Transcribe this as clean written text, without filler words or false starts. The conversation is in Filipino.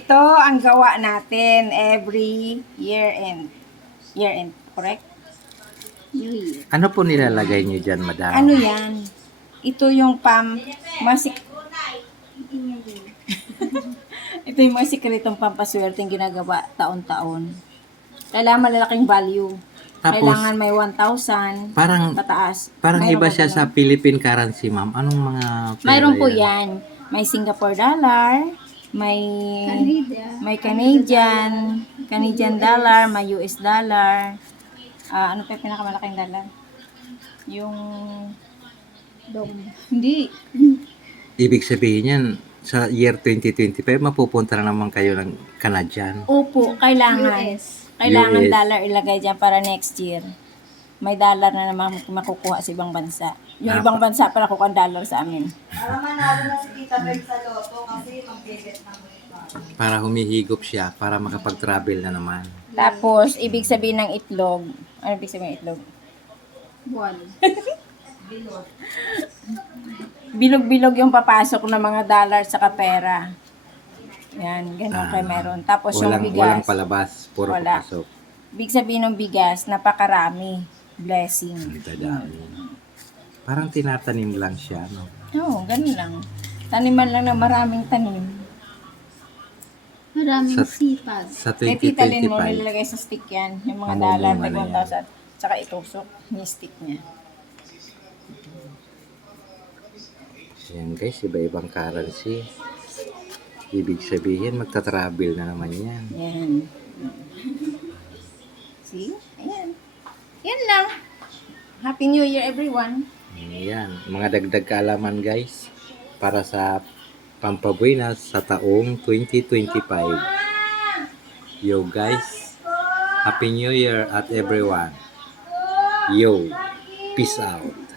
Ito ang gawa natin every year end. Year end, correct? New Year. Ano po nilalagay niyo dyan, madam? Ano yan? Ito yung ito yung mga sikretong pampaswerte yung ginagawa taon-taon. Kailangan malalaking value. Tapos, Kailangan may 1,000 parang pataas. Parang Mayroon iba ba siya ganun? sa Philippine currency, ma'am. Anong mga pera Mayroon po yan. May Singapore dollar, may Canadian dollar, may US dollar. Ano pa yung pinakamalaking dollar? Yung hindi. Ibig sabihin yan, sa year 2025, mapupunta na naman kayo ng Canadian. Opo, kailangan. US. Kailangan US. dollar ilagay dyan para next year. May dollar na naman makukuha sa ibang bansa. Yung ibang bansa para kukuha ang dollar sa amin. Para manalo na si Tita Beg sa loto kasi mag-debit na Para humihigop siya, para makapag-travel na naman. Tapos, ibig sabihin ng itlog. Ano ibig sabihin ng itlog? Buwan. Bilog-bilog yung papasok ng mga dollar sa pera. Yan, ganun kayo meron. Tapos yung bigas. Walang palabas, puro Wala. papasok. Ibig sabihin ng bigas, napakarami. Blessing. Ang dadami. Parang tinatanim lang siya, no? Oo, ganun lang. Taniman lang na maraming tanim. Maraming Sa- sipag. Sa Kaya titalin mo, 2025, nilalagay sa stick yan. Yung mga Mamumunga dollar, na tag yan. 1,000. Tsaka itusok yung stick niya. yan guys, iba-ibang currency. Ibig sabihin, magta-travel na naman yan. Yan. See? Ayan. Yan lang. Happy New Year, everyone. Yan, mga dagdag kaalaman guys, para sa Pampabuenas sa taong 2025. Yo guys, Happy New Year at everyone. Yo, peace out.